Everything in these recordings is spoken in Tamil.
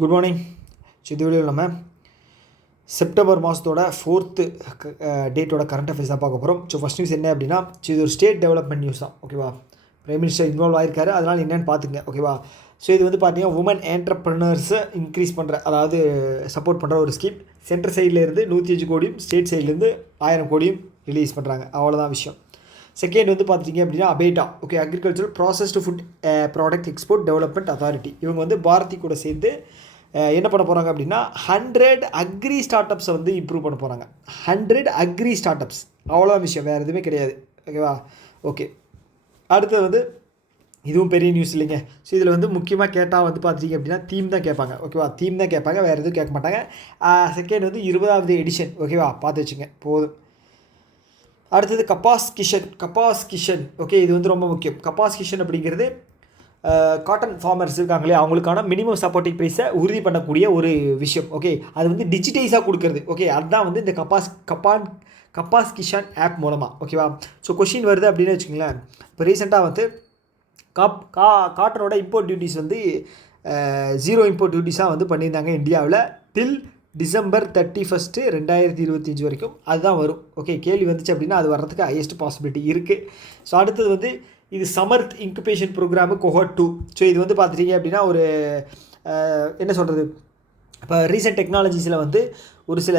Good morning. இந்த வீடியோவில் நம்ம செப்டம்பர் மாதத்தோட 4th டேட்டோட கரண்ட் அஃபேர்ஸ் தான் பார்க்க போகிறோம். ஃபஸ்ட் நியூஸ் என்ன அப்படின்னா, இது ஒரு ஸ்டேட் டெவலப்மெண்ட் நியூஸ் தான். ஓகேவா, பிரைம் மினிஸ்டர் இன்வால்வ் ஆயிருக்காரு, அதனால் என்னென்னு பார்த்துங்க. ஓகேவா, இது வந்து பார்த்தீங்கன்னா உமன் என்டர்ப்ரனர்ஸை இன்க்ரீஸ் பண்ணுற, அதாவது சப்போர்ட் பண்ணுற ஒரு ஸ்கீம். சென்ட்ரல் சைட்லேருந்து 105 கோடியும் ஸ்டேட் சைட்லேருந்து 1000 கோடியும் ரிலீஸ் பண்ணுறாங்க. அவ்வளோதான் விஷயம். செகண்ட் வந்து பார்த்துட்டிங்க அப்படின்னா APEDA, agricultural processed food product export development authority. இவங்க வந்து பாரதி கூட சேர்ந்து என்ன பண்ண போகிறாங்க அப்படின்னா 100 அக்ரி ஸ்டார்ட் அப்ஸை வந்து இம்ப்ரூவ் பண்ண போகிறாங்க. 100 அக்ரி ஸ்டார்ட் அப்ஸ், அவ்வளோதான் விஷயம், வேறு எதுவுமே கிடையாது. ஓகேவா, ஓகே. அடுத்தது வந்து இதுவும் பெரிய நியூஸ் இல்லைங்க. இதில் வந்து முக்கியமாக கேட்டால் வந்து பார்த்துட்டிங்க அப்படின்னா தீம் தான் கேட்பாங்க. ஓகேவா, தீம் தான் கேட்பாங்க, வேறு எதுவும் கேட்க மாட்டாங்க. செகண்ட் வந்து 20வது எடிஷன். ஓகேவா, பார்த்து வச்சுங்க போதும். அடுத்தது கபாஸ் கிஷன். இது வந்து ரொம்ப முக்கியம். கபாஸ் கிஷன் அப்படிங்கிறது காட்டன் ஃபார்மர்ஸ் இருக்காங்களே அவங்களுக்கான மினிமம் சப்போர்ட்டிங் ப்ரைஸை உறுதி பண்ணக்கூடிய ஒரு விஷயம். அது வந்து டிஜிட்டைஸாக கொடுக்குறது. அதுதான் வந்து இந்த கபாஸ் கிஷன் ஆப் மூலமாக. ஓகேவா, கொஷின் வருது அப்படின்னு வச்சுக்கோங்களேன். இப்போ ரீசெண்டாக வந்து காட்டனோட இம்போர்ட் டியூட்டிஸ் வந்து 0 இம்போர்ட் டியூட்டிஸாக வந்து பண்ணியிருந்தாங்க இந்தியாவில் டில் டிசம்பர் 31, 2025 வரைக்கும் அதுதான் வரும். கேள்வி வந்துச்சு அப்படின்னா அது வர்றதுக்கு ஹையஸ்ட் பாசிபிலிட்டி இருக்குது. அடுத்தது வந்து இது சமர்த் இன்குபேஷன் ப்ரோக்ராமு கோஹர்ட் 2. இது வந்து பார்த்துட்டிங்க அப்படின்னா ஒரு என்ன சொல்கிறது, இப்போ ரீசெண்ட் டெக்னாலஜிஸில் வந்து ஒரு சில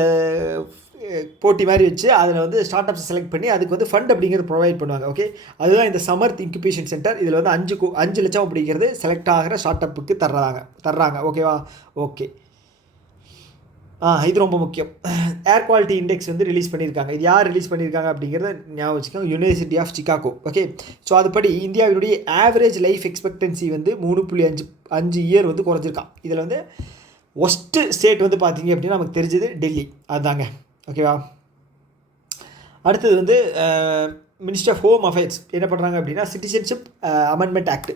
போட்டி மாதிரி வச்சு அதில் வந்து ஸ்டார்ட் அப்ஸ் செலக்ட் பண்ணி அதுக்கு வந்து ஃபண்ட் அப்படிங்கிறது ப்ரொவைட் பண்ணுவாங்க. அதுதான் இந்த சமர்த் இன்குபேஷன் சென்டர். இதில் வந்து 5 லட்சம் அப்படிங்கிறது செலக்ட் ஆகிற ஸ்டார்ட் அப்புக்கு தர்றாங்க. ஓகேவா, ஓகே. இது ரொம்ப முக்கியம். ஏர் குவாலிட்டி இண்டெக்ஸ் வந்து ரிலீஸ் பண்ணியிருக்காங்க. இது யார் ரிலீஸ் பண்ணியிருக்காங்க அப்படிங்கிறத ஞாபகம் வச்சுக்கோங்க, யூனிவர்சிட்டி ஆஃப் சிகாகோ. அதுபடி இந்தியாவினுடைய ஆவரேஜ் லைஃப் எக்ஸ்பெக்டன்சி வந்து 3.5 இயர் வந்து குறைஞ்சிருக்கான். இதில் வந்து ஒஸ்ட்டு ஸ்டேட் வந்து பார்த்தீங்க அப்படின்னா நமக்கு தெரிஞ்சது டெல்லி, அதுதாங்க. ஓகேவா, அடுத்தது வந்து மினிஸ்டர் ஆஃப் ஹோம் அஃபேர்ஸ் என்ன பண்ணுறாங்க அப்படின்னா சிட்டிசன்ஷிப் அமெண்ட்மெண்ட் ஆக்ட்.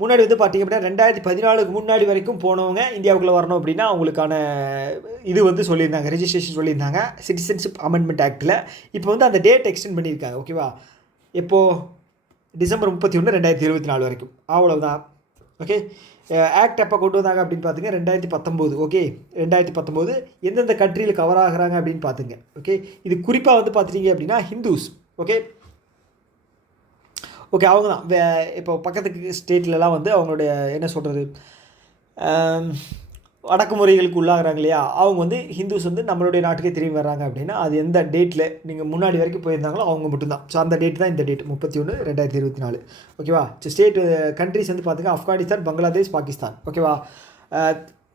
முன்னாடி வந்து பார்த்திங்க அப்படின்னா 2014 முன்னாடி வரைக்கும் போனவங்க இந்தியாவுக்குள்ளே வரணும் அப்படின்னா அவங்களுக்கான இது வந்து சொல்லியிருந்தாங்க, ரெஜிஸ்ட்ரேஷன் சொல்லியிருந்தாங்க சிட்டிசன்ஷிப் அமெண்ட்மெண்ட் ஆக்டில். இப்போ வந்து அந்த டேட் எக்ஸ்டெண்ட் பண்ணியிருக்காங்க. ஓகேவா, எப்போது டிசம்பர் 31, 2024 வரைக்கும், அவ்வளோதான். ஆக்ட் எப்போ கொண்டு வந்தாங்க அப்படின்னு பார்த்துங்க 2019. 2019 எந்தெந்த கண்ட்ரியில் கவர் ஆகிறாங்க அப்படின்னு பார்த்துங்க. இது குறிப்பாக வந்து பார்த்துட்டிங்க அப்படின்னா ஹிந்துஸ். அவங்க தான் இப்போ பக்கத்துக்கு ஸ்டேட்லலாம் வந்து அவங்களுடைய என்ன சொல்கிறது அடக்குமுறைகளுக்கு உள்ளாகிறாங்க இல்லையா, அவங்க வந்து ஹிந்துஸ் வந்து நம்மளுடைய நாட்டுக்கே திரும்பி வர்றாங்க அப்படின்னா அது எந்த டேட்டில் நீங்கள் முன்னாடி வரைக்கும் போயிருந்தாங்களோ அவங்க மட்டும்தான். அந்த டேட் தான் இந்த டேட் 31, 2024. ஓகேவா, ஸ்டேட் கண்ட்ரிஸ் வந்து பார்த்துங்க ஆப்கானிஸ்தான், பங்களாதேஷ், பாகிஸ்தான். ஓகேவா,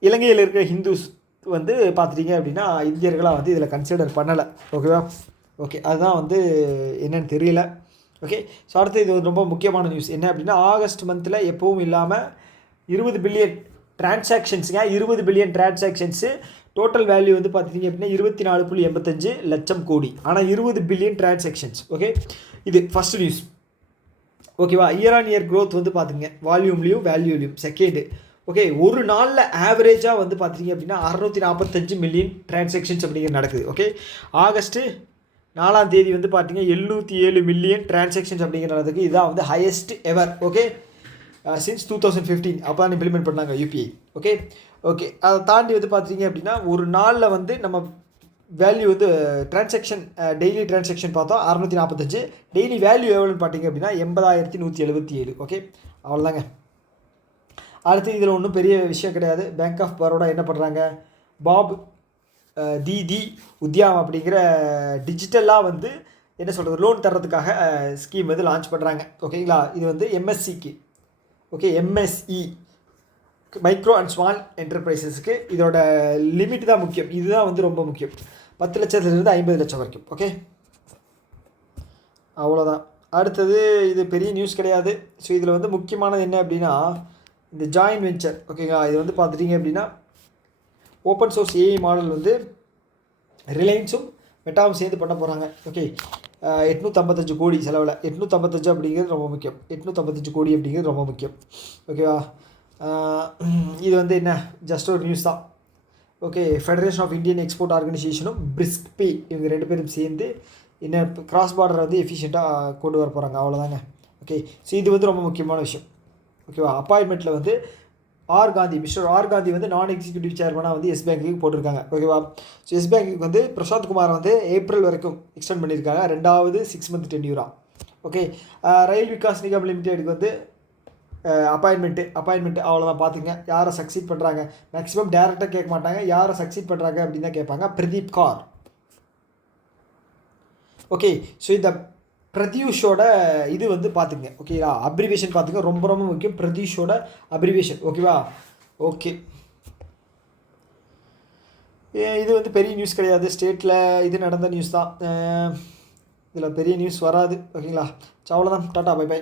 இலங்கையில் இருக்கிற ஹிந்துஸ் வந்து பார்த்துட்டிங்க அப்படின்னா இந்தியர்களாக வந்து இதில் கன்சிடர் பண்ணலை. ஓகேவா, அதுதான் வந்து என்னென்னு தெரியல. அடுத்து இது ரொம்ப முக்கியமான நியூஸ் என்ன அப்படின்னா ஆகஸ்ட் மந்தில் எப்பவும் இல்லாமல் 20 பில்லியன் டிரான்சாக்ஷன்ஸுங்க. 20 பில்லியன் டிரான்சாக்ஷன்ஸு டோட்டல் வேல்யூ வந்து பார்த்துட்டிங்க அப்படின்னா 24.85 லட்சம் கோடி. ஆனால் 20 பில்லியன் டிரான்சாக்ஷன்ஸ். இது ஃபஸ்ட் நியூஸ். ஓகேவா, இயர் ஆன் இயர் க்ரோத் வந்து பார்த்துங்க வால்யூம்லேயும் வேல்யூலையும். செகண்டு, ஒரு நாளில் ஆவரேஜாக வந்து பார்த்திங்க அப்படின்னா 645 மில்லியன் டிரான்சாக்ஷன்ஸ் அப்படிங்கிறது நடக்குது. ஆகஸ்ட்டு 4ஆம் தேதி வந்து பார்த்தீங்கன்னா 707 மில்லியன் டிரான்சாக்ஷன்ஸ் அப்படிங்கிறதுக்கு இதான் வந்து ஹையஸ்ட் எவர். சின்ஸ் 2015 அப்போ தான் இம்ப்ளிமெண்ட் பண்ணாங்க யூபிஐ. அதை தாண்டி வந்து பார்த்தீங்க அப்படின்னா ஒரு நாளில் வந்து நம்ம வேல்யூ வந்து டிரான்சாக்ஷன் டெய்லி டிரான்சாக்ஷன் பார்த்தோம் 645. டெய்லி வேல்யூ எவ்வளோன்னு பார்த்தீங்க அப்படின்னா 80,177. அவ்வளோதாங்க. அடுத்து இதில் ஒன்றும் பெரிய விஷயம் கிடையாது. பேங்க் ஆஃப் பரோடா என்ன பண்ணுறாங்க, பாப் தீதி உத்யாம் அப்படிங்கிற டிஜிட்டலாக வந்து என்ன சொல்கிறது லோன் தர்றதுக்காக ஸ்கீம் வந்து லான்ச் பண்ணுறாங்க. ஓகேங்களா, இது வந்து எம்எஸ்சிக்கு. எம்எஸ்இ மைக்ரோ அண்ட் ஸ்மால் என்டர்பிரைசஸ்க்கு இதோட லிமிட் தான் முக்கியம். இதுதான் வந்து ரொம்ப முக்கியம். 10 லட்சத்துலேருந்து 50 லட்சம் வரைக்கும். அவ்வளோதான். அடுத்தது இது பெரிய நியூஸ் கிடையாது. இதில் வந்து முக்கியமானது என்ன அப்படின்னா இந்த ஜாயின் வெஞ்சர். இது வந்து பார்த்துட்டிங்க அப்படின்னா ஓப்பன் சோர்ஸ் ஏஐ மாடல் வந்து ரிலையன்ஸும் மெட்டாவும் சேர்ந்து பண்ண போகிறாங்க. 855 கோடி செலவில். 855 அப்படிங்கிறது ரொம்ப முக்கியம். 855 கோடி அப்படிங்கிறது ரொம்ப முக்கியம். ஓகேவா, இது வந்து என்ன ஜஸ்ட் ஒரு நியூஸ் தான். ஃபெடரேஷன் ஆஃப் இந்தியன் எக்ஸ்போர்ட் ஆர்கனைசேஷனும் பிரிஸ்க் பே இவங்க 2 பேரும் சேர்ந்து என்ன கிராஸ் பார்டரை வந்து எஃபிஷியண்ட்டாக கொண்டு வர போகிறாங்க. அவ்வளோதாங்க. இது வந்து ரொம்ப முக்கியமான விஷயம். அப்பாயின்மெண்ட்டில் வந்து R Gandhi, mister R Gandhi வந்து நான் எக்ஸிக்யூட்டிவ் சேர்மனாக வந்து எஸ் பேங்க்குக்கு போட்டிருக்காங்க. ஓகேவா? ஸோ எஸ் பேங்க்குக்கு வந்து பிரசாந்த் குமார் வந்து ஏப்ரல் வரைக்கும் எக்ஸ்டெண்ட் பண்ணியிருக்காங்க, 2வது 6 மந்த் டென்யூரா. ஓகே. ரயில் விகாஸ் நிகம் லிமிடெடுக்கு வந்து அப்பாயின்மெண்ட்டு அவ்வளோதான். பார்த்துங்க யாரை சக்சீட் பண்ணுறாங்க. மேக்ஸிமம் டேரெக்டாக கேட்க மாட்டாங்க, யாரை சக்சீட் பண்ணுறாங்க அப்படின்னு தான் கேட்பாங்க. பிரதீப் கார். ஓகே. ஸோ இந்த பிரத்யூஷோட இது வந்து பார்த்துங்க. ஓகேவா? அப்ரிவேஷன் பார்த்துங்க, ரொம்ப ரொம்ப முக்கியம். பிரத்யூஷோட அப்ரிவேஷன். ஓகேவா? ஓகே. இது வந்து பெரிய நியூஸ் கிடையாது, ஸ்டேட்டில் இது நடந்த நியூஸ் தான். இதில் பெரிய நியூஸ் வராது. ஓகேங்களா? ஸோ அவ்வளோதான். டாட்டா, பை பை.